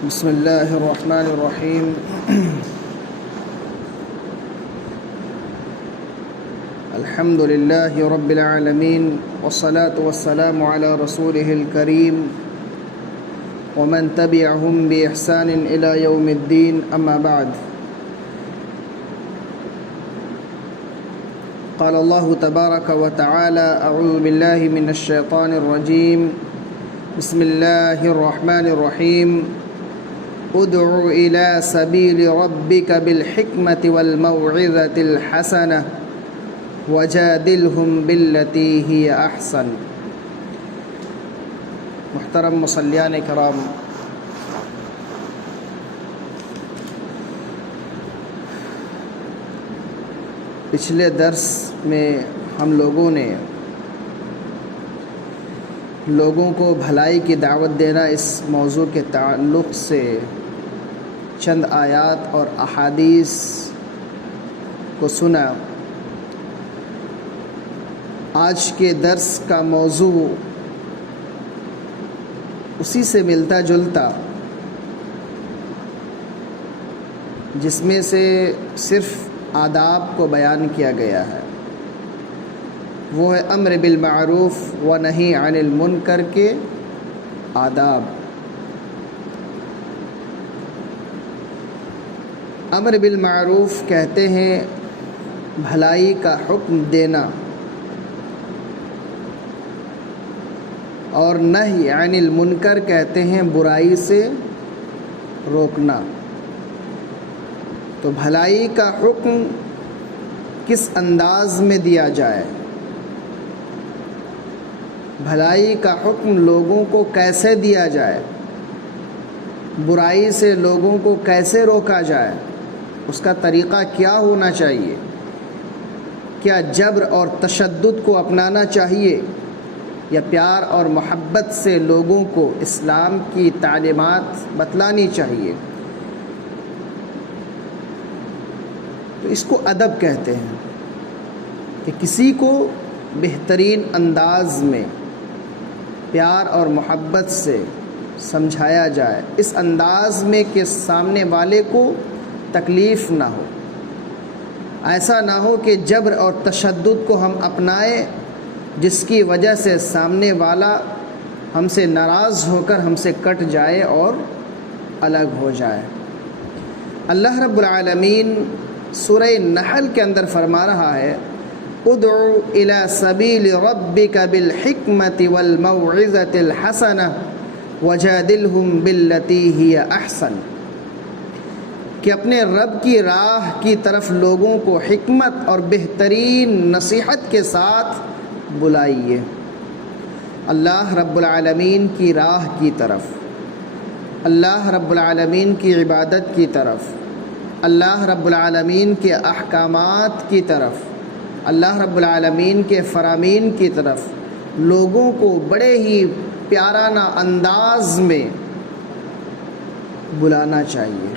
بسم اللہ الرحمن الرحیم الحمد للہ رب العالمین والصلاة والسلام علی رسولہ الکریم ومن تبعهم بإحسان إلى يوم الدین اما بعد قال اللہ تبارک وتعالی اعوذ باللہ من الشیطان الرجیم بسم اللہ الرحمن الرحیم ادع إلى سبيل ربك بالحكمة والموعظة الحسنة وجادلهم بالتي هي أحسن۔ محترم مصلیان کرام، پچھلے درس میں ہم لوگوں نے لوگوں کو بھلائی کی دعوت دینا اس موضوع کے تعلق سے چند آیات اور احادیث کو سنا۔ آج کے درس کا موضوع اسی سے ملتا جلتا، جس میں سے صرف آداب کو بیان کیا گیا ہے، وہ ہے امر بالمعروف و نہی عن المنکر کے آداب۔ امر بالمعروف کہتے ہیں بھلائی کا حکم دینا، اور نہی عن المنکر کہتے ہیں برائی سے روکنا۔ تو بھلائی کا حکم کس انداز میں دیا جائے، بھلائی کا حکم لوگوں کو کیسے دیا جائے، برائی سے لوگوں کو کیسے روکا جائے، اس کا طریقہ کیا ہونا چاہیے؟ کیا جبر اور تشدد کو اپنانا چاہیے یا پیار اور محبت سے لوگوں کو اسلام کی تعلیمات بتلانی چاہیے؟ تو اس کو ادب کہتے ہیں کہ کسی کو بہترین انداز میں پیار اور محبت سے سمجھایا جائے، اس انداز میں کہ سامنے والے کو تکلیف نہ ہو۔ ایسا نہ ہو کہ جبر اور تشدد کو ہم اپنائیں، جس کی وجہ سے سامنے والا ہم سے ناراض ہو کر ہم سے کٹ جائے اور الگ ہو جائے۔ اللہ رب العالمین سورہ نحل کے اندر فرما رہا ہے ادع الى سبیل ربک بالحکمت والموعظۃ الحسنہ وجادلہم باللتی ہی احسن، کہ اپنے رب کی راہ کی طرف لوگوں کو حکمت اور بہترین نصیحت کے ساتھ بلائیے۔ اللہ رب العالمین کی راہ کی طرف، اللہ رب العالمین کی عبادت کی طرف، اللہ رب العالمین کے احکامات کی طرف، اللہ رب العالمین کے فرامین کی طرف لوگوں کو بڑے ہی پیارانہ انداز میں بلانا چاہیے،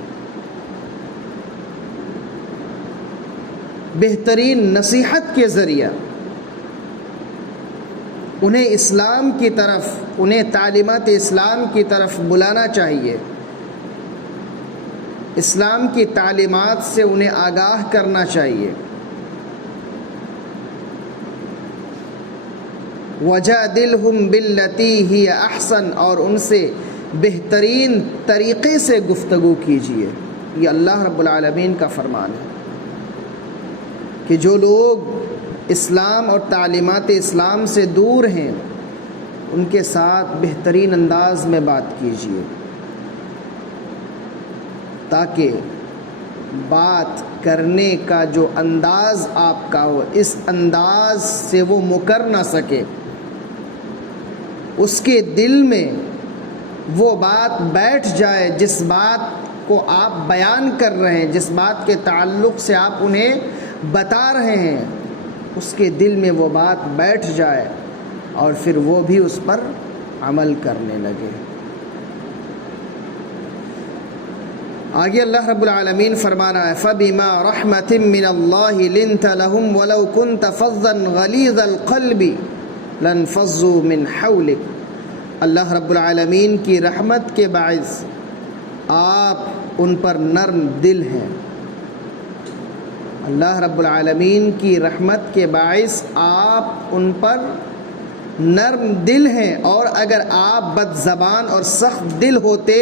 بہترین نصیحت کے ذریعہ انہیں اسلام کی طرف، انہیں تعلیمات اسلام کی طرف بلانا چاہیے، اسلام کی تعلیمات سے انہیں آگاہ کرنا چاہیے۔ وجادلہم باللتی ہی احسن، اور ان سے بہترین طریقے سے گفتگو کیجیے۔ یہ اللہ رب العالمین کا فرمان ہے کہ جو لوگ اسلام اور تعلیمات اسلام سے دور ہیں ان کے ساتھ بہترین انداز میں بات کیجیے، تاکہ بات کرنے کا جو انداز آپ کا ہو، اس انداز سے وہ مکر نہ سکے، اس کے دل میں وہ بات بیٹھ جائے جس بات کو آپ بیان کر رہے ہیں، جس بات کے تعلق سے آپ انہیں بتا رہے ہیں، اس کے دل میں وہ بات بیٹھ جائے اور پھر وہ بھی اس پر عمل کرنے لگے۔ آگے اللہ رب العالمین فرما رہا ہے فَبِمَا رَحْمَةٍ مِّنَ اللَّهِ لِنْتَ لَهُمْ وَلَوْ كُنْتَ فَظًّا غَلِيظَ الْقَلْبِ لَانفَضُّوا مِنْ حَوْلِكَ۔ اللہ رب العالمین کی رحمت کے باعث آپ ان پر نرم دل ہیں۔ اللہ رب العالمین کی رحمت کے باعث آپ ان پر نرم دل ہیں، اور اگر آپ بد زبان اور سخت دل ہوتے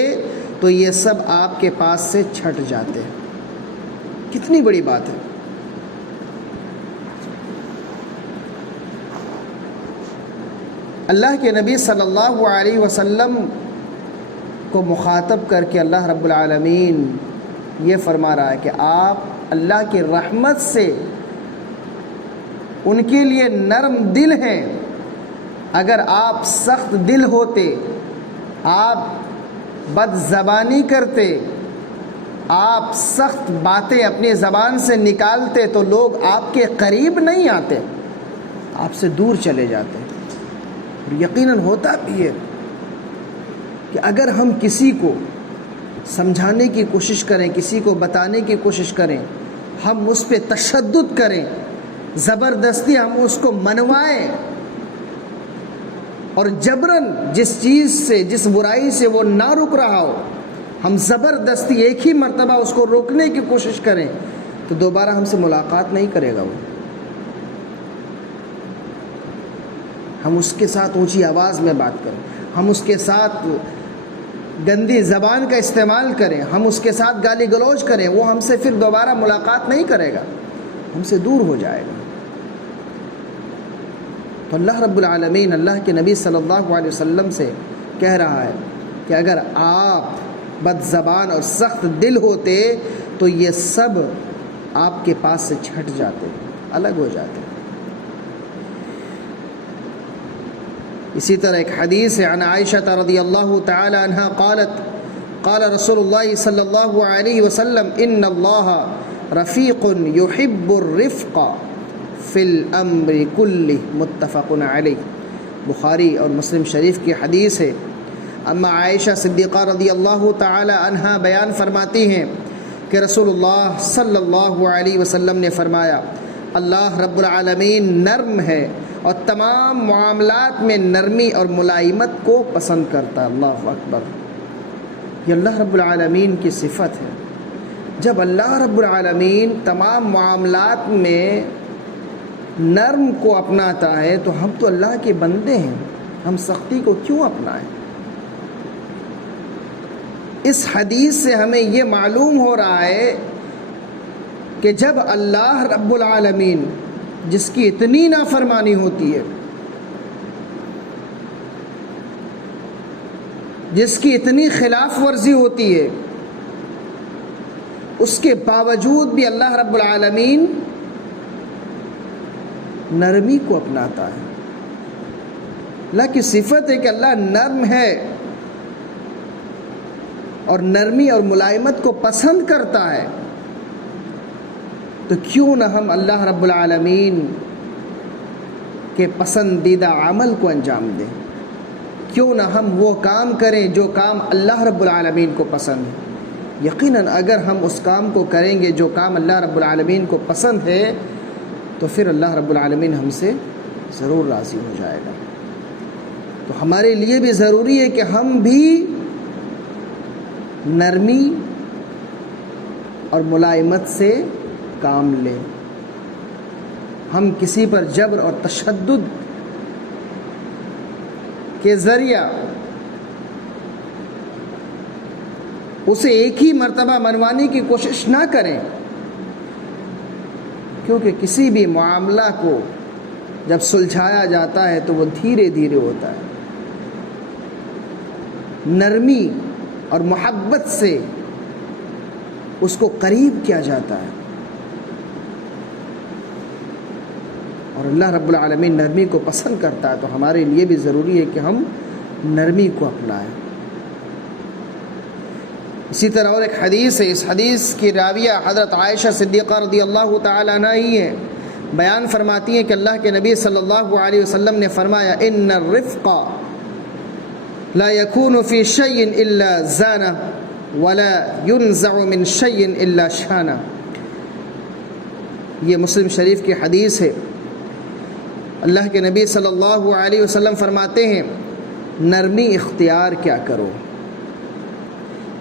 تو یہ سب آپ کے پاس سے چھٹ جاتے۔ کتنی بڑی بات ہے۔ اللہ کے نبی صلی اللہ علیہ وسلم کو مخاطب کر کے اللہ رب العالمین یہ فرما رہا ہے کہ آپ اللہ کی رحمت سے ان کے لیے نرم دل ہیں۔ اگر آپ سخت دل ہوتے، آپ بد زبانی کرتے، آپ سخت باتیں اپنی زبان سے نکالتے تو لوگ آپ کے قریب نہیں آتے، آپ سے دور چلے جاتے۔ اور یقیناً ہوتا بھی ہے کہ اگر ہم کسی کو سمجھانے کی کوشش کریں، کسی کو بتانے کی کوشش کریں، ہم اس پہ تشدد کریں، زبردستی ہم اس کو منوائیں، اور جبراً جس چیز سے، جس برائی سے وہ نہ رک رہا ہو، ہم زبردستی ایک ہی مرتبہ اس کو روکنے کی کوشش کریں، تو دوبارہ ہم سے ملاقات نہیں کرے گا وہ۔ ہم اس کے ساتھ اونچی آواز میں بات کریں، ہم اس کے ساتھ گندی زبان کا استعمال کریں، ہم اس کے ساتھ گالی گلوچ کریں، وہ ہم سے پھر دوبارہ ملاقات نہیں کرے گا، ہم سے دور ہو جائے گا۔ تو اللہ رب العالمین اللہ کے نبی صلی اللہ علیہ وسلم سے کہہ رہا ہے کہ اگر آپ بد زبان اور سخت دل ہوتے تو یہ سب آپ کے پاس سے چھٹ جاتے، الگ ہو جاتے۔ اسی طرح ایک حدیث ہے عن عائشہ رضی اللہ تعالی عنہا قالت قال رسول اللہ صلی اللہ علیہ وسلم ان اللہ رفیق یحب الرفق فی الامر کلہ متفق علیہ۔ بخاری اور مسلم شریف کی حدیث ہے۔ اما عائشہ صدیقہ رضی اللہ تعالی عنہا بیان فرماتی ہیں کہ رسول اللہ صلی اللہ علیہ وسلم نے فرمایا اللہ رب العالمین نرم ہے اور تمام معاملات میں نرمی اور ملائمت کو پسند کرتا ہے۔ اللہ اکبر، یہ اللہ رب العالمین کی صفت ہے۔ جب اللہ رب العالمین تمام معاملات میں نرم کو اپناتا ہے تو ہم تو اللہ کے بندے ہیں، ہم سختی کو کیوں اپنائیں؟ اس حدیث سے ہمیں یہ معلوم ہو رہا ہے کہ جب اللہ رب العالمین جس کی اتنی نافرمانی ہوتی ہے، جس کی اتنی خلاف ورزی ہوتی ہے، اس کے باوجود بھی اللہ رب العالمین نرمی کو اپناتا ہے۔ اللہ کی صفت ہے کہ اللہ نرم ہے اور نرمی اور ملائمت کو پسند کرتا ہے، تو کیوں نہ ہم اللہ رب العالمین کے پسندیدہ عمل کو انجام دیں، کیوں نہ ہم وہ کام کریں جو کام اللہ رب العالمین کو پسند ہے۔ یقیناً اگر ہم اس کام کو کریں گے جو کام اللہ رب العالمین کو پسند ہے تو پھر اللہ رب العالمین ہم سے ضرور راضی ہو جائے گا۔ تو ہمارے لیے بھی ضروری ہے کہ ہم بھی نرمی اور ملائمت سے کام لیں۔ ہم کسی پر جبر اور تشدد کے ذریعہ اسے ایک ہی مرتبہ منوانے کی کوشش نہ کریں، کیونکہ کسی بھی معاملہ کو جب سلجھایا جاتا ہے تو وہ دھیرے دھیرے ہوتا ہے۔ نرمی اور محبت سے اس کو قریب کیا جاتا ہے، اور اللہ رب العالمین نرمی کو پسند کرتا ہے، تو ہمارے لیے بھی ضروری ہے کہ ہم نرمی کو اپنائیں۔ اسی طرح اور ایک حدیث ہے، اس حدیث کی راویہ حضرت عائشہ صدیقہ رضی اللہ تعالی عنہا ہی ہے۔ بیان فرماتی ہیں کہ اللہ کے نبی صلی اللہ علیہ وسلم نے فرمایا ان الرفق لا يكون في شيء الا زانه ولا ينزع من شيء الا شانه۔ یہ مسلم شریف کی حدیث ہے۔ اللہ کے نبی صلی اللہ علیہ وسلم فرماتے ہیں نرمی اختیار کیا کرو،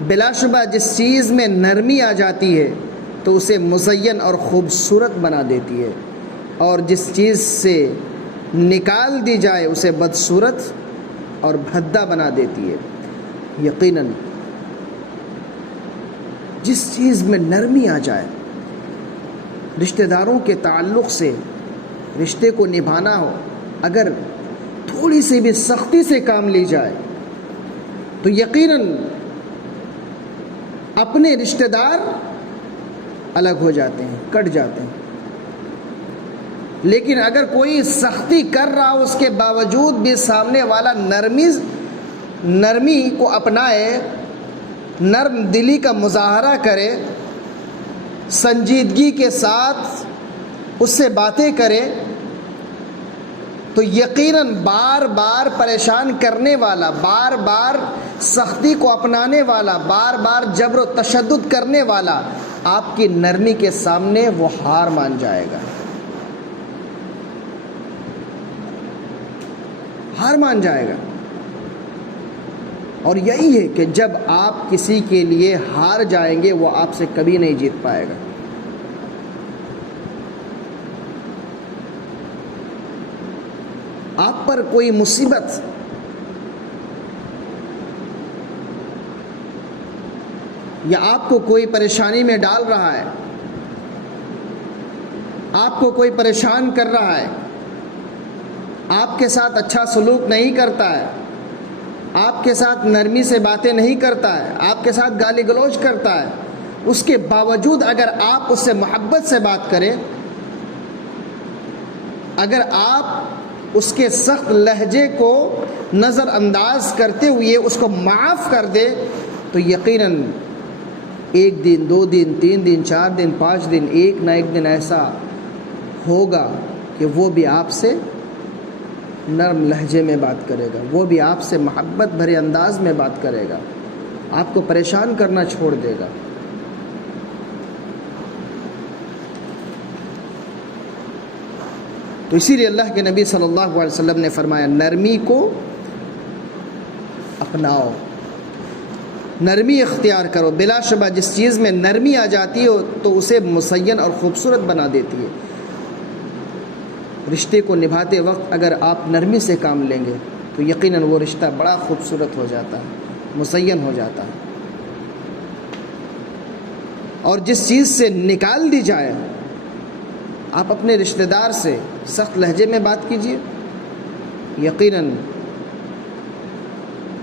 بلا شبہ جس چیز میں نرمی آ جاتی ہے تو اسے مزین اور خوبصورت بنا دیتی ہے، اور جس چیز سے نکال دی جائے اسے بدصورت اور بھدا بنا دیتی ہے۔ یقیناً جس چیز میں نرمی آ جائے، رشتہ داروں کے تعلق سے رشتے کو نبھانا ہو، اگر تھوڑی سی بھی سختی سے کام لی جائے تو یقیناً اپنے رشتہ دار الگ ہو جاتے ہیں، کٹ جاتے ہیں۔ لیکن اگر کوئی سختی کر رہا ہو اس کے باوجود بھی سامنے والا نرمی کو اپنائے، نرم دلی کا مظاہرہ کرے، سنجیدگی کے ساتھ اس سے باتیں کرے، تو یقیناً بار بار پریشان کرنے والا، بار بار سختی کو اپنانے والا، بار بار جبر و تشدد کرنے والا آپ کی نرمی کے سامنے وہ ہار مان جائے گا، ہار مان جائے گا۔ اور یہی ہے کہ جب آپ کسی کے لیے ہار جائیں گے وہ آپ سے کبھی نہیں جیت پائے گا۔ آپ پر کوئی مصیبت یا آپ کو کوئی پریشانی میں ڈال رہا ہے، آپ کو کوئی پریشان کر رہا ہے، آپ کے ساتھ اچھا سلوک نہیں کرتا ہے، آپ کے ساتھ نرمی سے باتیں نہیں کرتا ہے، آپ کے ساتھ گالی گلوچ کرتا ہے، اس کے باوجود اگر آپ اس سے محبت سے بات کریں، اگر آپ اس کے سخت لہجے کو نظر انداز کرتے ہوئے اس کو معاف کر دے، تو یقیناً ایک دن، 2 دن، 3 دن، 4 دن، 5 دن، ایک نہ ایک دن ایسا ہوگا کہ وہ بھی آپ سے نرم لہجے میں بات کرے گا، وہ بھی آپ سے محبت بھرے انداز میں بات کرے گا، آپ کو پریشان کرنا چھوڑ دے گا۔ تو اسی لیے اللہ کے نبی صلی اللہ علیہ وسلم نے فرمایا نرمی کو اپناؤ، نرمی اختیار کرو۔ بلا شبہ جس چیز میں نرمی آ جاتی ہو تو اسے مزین اور خوبصورت بنا دیتی ہے۔ رشتے کو نبھاتے وقت اگر آپ نرمی سے کام لیں گے تو یقیناً وہ رشتہ بڑا خوبصورت ہو جاتا ہے، مزین ہو جاتا ہے۔ اور جس چیز سے نکال دی جائے، آپ اپنے رشتہ دار سے سخت لہجے میں بات کیجیے، یقیناً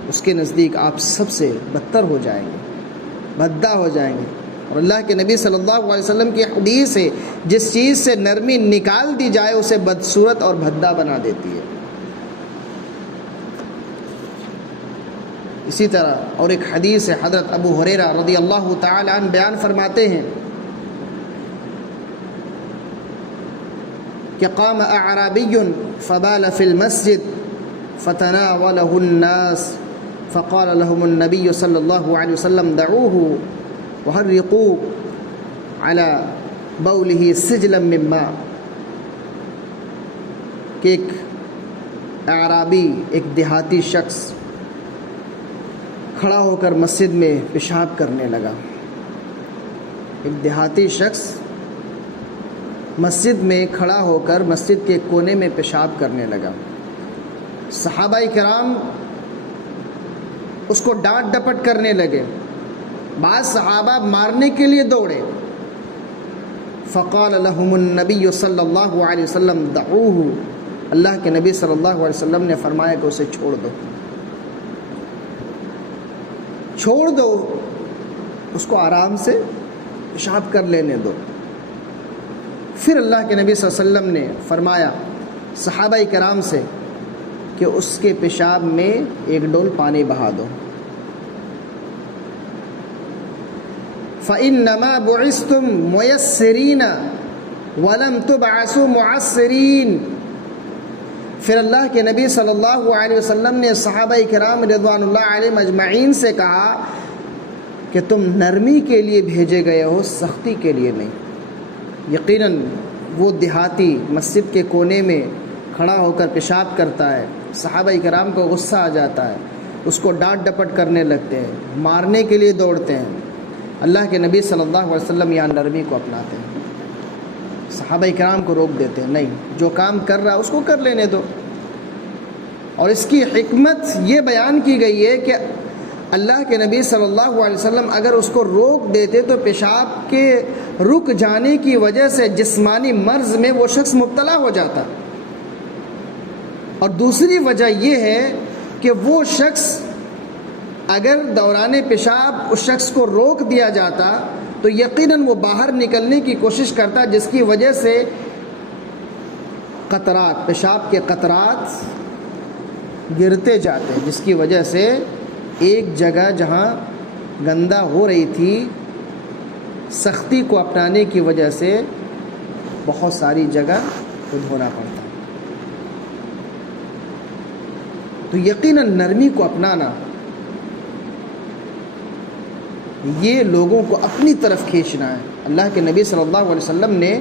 اس کے نزدیک آپ سب سے بدتر ہو جائیں گے، بھدا ہو جائیں گے۔ اور اللہ کے نبی صلی اللہ علیہ وسلم کی حدیث ہے جس چیز سے نرمی نکال دی جائے اسے بدصورت اور بھدا بنا دیتی ہے۔ اسی طرح اور ایک حدیث ہے، حضرت ابو ہریرہ رضی اللہ تعالی عنہ بیان فرماتے ہیں کہ قام اعرابی فبال فی المسجد فتناولہ الناس فقال لهم النبی صلی اللہ علیہ وسلم دعوه وحرقوا على بولہ سجلا من ماء، کہ ایک اعرابی، ایک دیہاتی شخص کھڑا ہو کر مسجد میں پیشاب کرنے لگا۔ ایک دیہاتی شخص مسجد میں کھڑا ہو کر مسجد کے کونے میں پیشاب کرنے لگا۔ صحابہ کرام اس کو ڈانٹ ڈپٹ کرنے لگے، بعض صحابہ مارنے کے لیے دوڑے۔ فقال لهم النبی صلی اللہ علیہ وسلم دعوه، اللہ کے نبی صلی اللہ علیہ وسلم نے فرمایا کہ اسے چھوڑ دو، چھوڑ دو، اس کو آرام سے پیشاب کر لینے دو۔ پھر اللہ کے نبی صلی اللہ علیہ وسلم نے فرمایا صحابہ کرام سے کہ اس کے پیشاب میں ایک ڈول پانی بہا دو۔ فَإِنَّمَا بُعِثْتُم مُيَسِّرِينَ وَلَمْ تُبْعَثُوا مُعَسِّرِينَ۔ پھر اللہ کے نبی صلی اللہ علیہ وسلم نے صحابہ کرام رضوان اللہ علیہم اجمعین سے کہا کہ تم نرمی کے لیے بھیجے گئے ہو، سختی کے لیے نہیں۔ یقیناً وہ دیہاتی مسجد کے کونے میں کھڑا ہو کر پیشاب کرتا ہے، صحابہ کرام کو غصہ آ جاتا ہے، اس کو ڈانٹ ڈپٹ کرنے لگتے ہیں، مارنے کے لیے دوڑتے ہیں، اللہ کے نبی صلی اللہ علیہ وسلم یہاں نرمی کو اپناتے ہیں، صحابہ کرام کو روک دیتے ہیں، نہیں، جو کام کر رہا اس کو کر لینے دو۔ اور اس کی حکمت یہ بیان کی گئی ہے کہ اللہ کے نبی صلی اللہ علیہ وسلم اگر اس کو روک دیتے تو پیشاب کے رک جانے کی وجہ سے جسمانی مرض میں وہ شخص مبتلا ہو جاتا، اور دوسری وجہ یہ ہے کہ وہ شخص اگر دوران پیشاب اس شخص کو روک دیا جاتا تو یقیناً وہ باہر نکلنے کی کوشش کرتا، جس کی وجہ سے قطرات، پیشاب کے قطرات گرتے جاتے ہیں، جس کی وجہ سے ایک جگہ جہاں گندہ ہو رہی تھی، سختی کو اپنانے کی وجہ سے بہت ساری جگہ کو دھونا پڑتا۔ تو یقیناً نرمی کو اپنانا یہ لوگوں کو اپنی طرف کھینچنا ہے۔ اللہ کے نبی صلی اللہ علیہ وسلم نے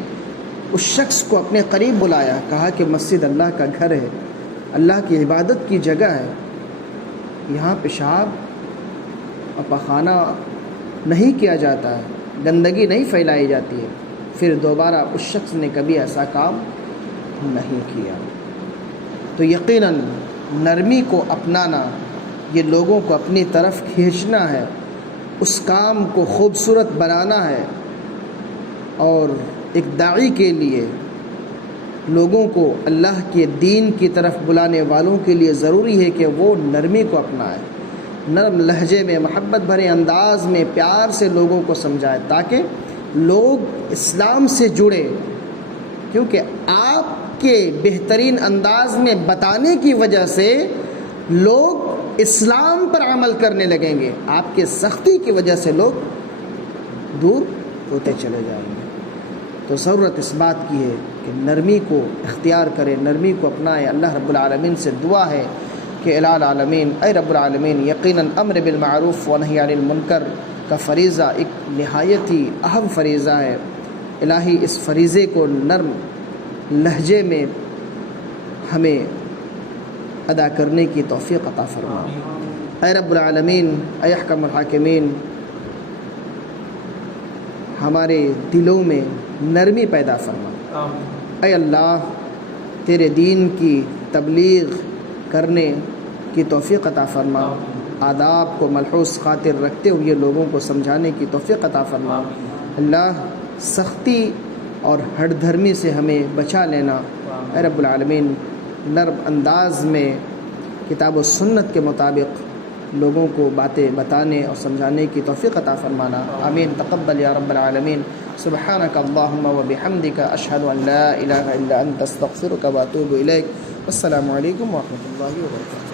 اس شخص کو اپنے قریب بلایا، کہا کہ مسجد اللہ کا گھر ہے، اللہ کی عبادت کی جگہ ہے، یہاں پیشاب اور پخانہ نہیں کیا جاتا ہے، گندگی نہیں پھیلائی جاتی ہے۔ پھر دوبارہ اس شخص نے کبھی ایسا کام نہیں کیا۔ تو یقیناً نرمی کو اپنانا یہ لوگوں کو اپنی طرف کھینچنا ہے، اس کام کو خوبصورت بنانا ہے، اور ایک داعی کے لیے لوگوں کو اللہ کے دین کی طرف بلانے والوں کے لیے ضروری ہے کہ وہ نرمی کو اپنائے، نرم لہجے میں، محبت بھرے انداز میں پیار سے لوگوں کو سمجھائے، تاکہ لوگ اسلام سے جڑے، کیونکہ آپ کے بہترین انداز میں بتانے کی وجہ سے لوگ اسلام پر عمل کرنے لگیں گے، آپ کے سختی کی وجہ سے لوگ دور ہوتے چلے جائیں گے۔ تو ضرورت اس بات کی ہے کہ نرمی کو اختیار کریں، نرمی کو اپنائیں۔ اللہ رب العالمین سے دعا ہے کہ الہ العالمین، اے رب العالمین، یقیناً امر بالمعروف و نہی عن المنکر کا فریضہ ایک نہایت ہی اہم فریضہ ہے۔ الہی اس فریضے کو نرم لہجے میں ہمیں ادا کرنے کی توفیق عطا فرما۔ اے رب العالمین، اے احکم الحاکمین، ہمارے دلوں میں نرمی پیدا فرما۔ اے اللہ، تیرے دین کی تبلیغ کرنے کی توفیق عطا فرما، آداب کو ملحوظ خاطر رکھتے ہوئے لوگوں کو سمجھانے کی توفیق عطا فرما۔ اللہ، سختی اور ہٹ دھرمی سے ہمیں بچا لینا۔ اے رب العالمین، نرم انداز میں کتاب و سنت کے مطابق لوگوں کو باتیں بتانے اور سمجھانے کی توفیق عطا فرمانا۔ آمین، تقبل یا رب العالمین۔ سبحانک اللہم و بحمدک، اشہد ان لا الہ الا انت، استغفرک و اتوب الیک۔ السلام علیکم ورحمۃ اللہ وبرکاتہ۔